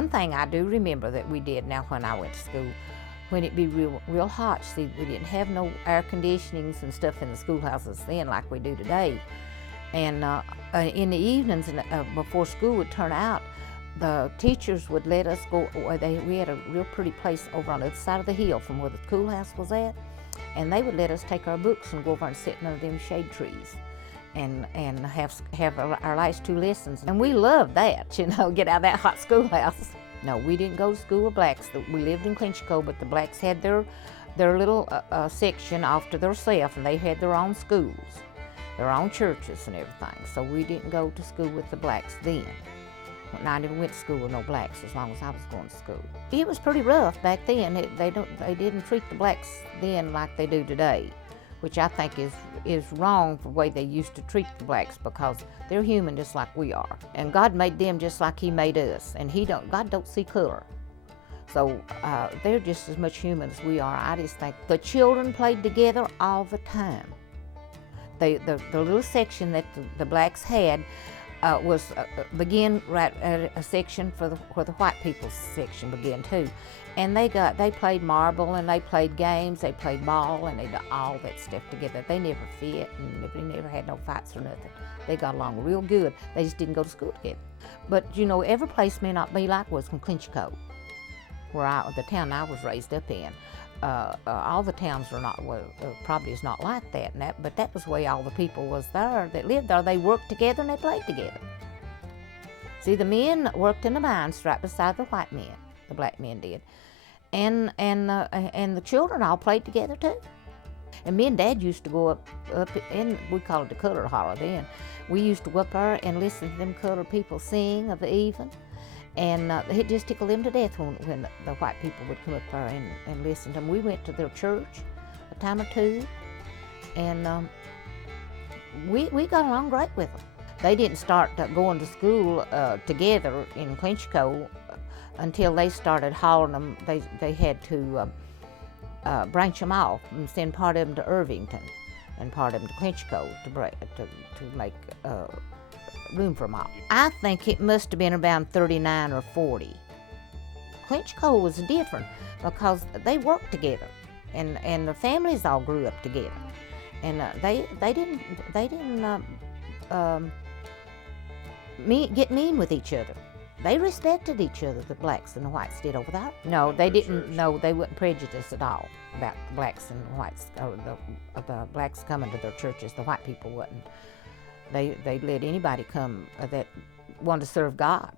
one thing I do remember that we did now when I went to school, when it be real hot, see, we didn't have no air conditionings and stuff in the schoolhouses then like we do today. And in the evenings before school would turn out, the teachers would let us go. We had a real pretty place over on the other side of the hill from where the schoolhouse was at, and they would let us take our books and go over and sit under them shade trees and have our last 2 lessons. And we loved that, you know, get out of that hot schoolhouse. No, we didn't go to school with blacks. We lived in Clinchco, but the blacks had their little section off to themselves, and they had their own schools, their own churches and everything. So we didn't go to school with the blacks then. And I never went to school with no blacks as long as I was going to school. It was pretty rough back then. They didn't treat the blacks then like they do today, which I think is wrong for the way they used to treat the blacks, because they're human just like we are. And God made them just like He made us, and God don't see color. So they're just as much human as we are. I just think the children played together all the time. The little section that the blacks had was began right at a section where the white people's section began too, and they played marble and they played games, they played ball, and they did all that stuff together. They never fit and they never had no fights or nothing. They got along real good. They just didn't go to school together. But you know, every place may not be like was from Clinchco, the town I was raised up in. All the towns are not, probably is not like that, but that was the way all the people was there that lived there. They worked together and they played together. See, the men worked in the mines right beside the white men, the black men did, and the children all played together too. And me and Dad used to go up in, we called it the colored holler then. We used to go up there and listen to them colored people sing of the evening. And it just tickled them to death when the white people would come up there and listen to them. We went to their church a time or two, and we got along great with them. They didn't start going to school together in Clinchco until they started hauling them. They had to branch them off and send part of them to Irvington and part of them to Clinchco to make room for them all. I think it must have been around 39 or 40. Clinchco was different because they worked together, and the families all grew up together, and they didn't get mean with each other. They respected each other, the blacks and the whites did over there. No, they didn't. No, they weren't prejudiced at all about the blacks and the whites, or the blacks coming to their churches. The white people wasn't. They let anybody come that wanted to serve God.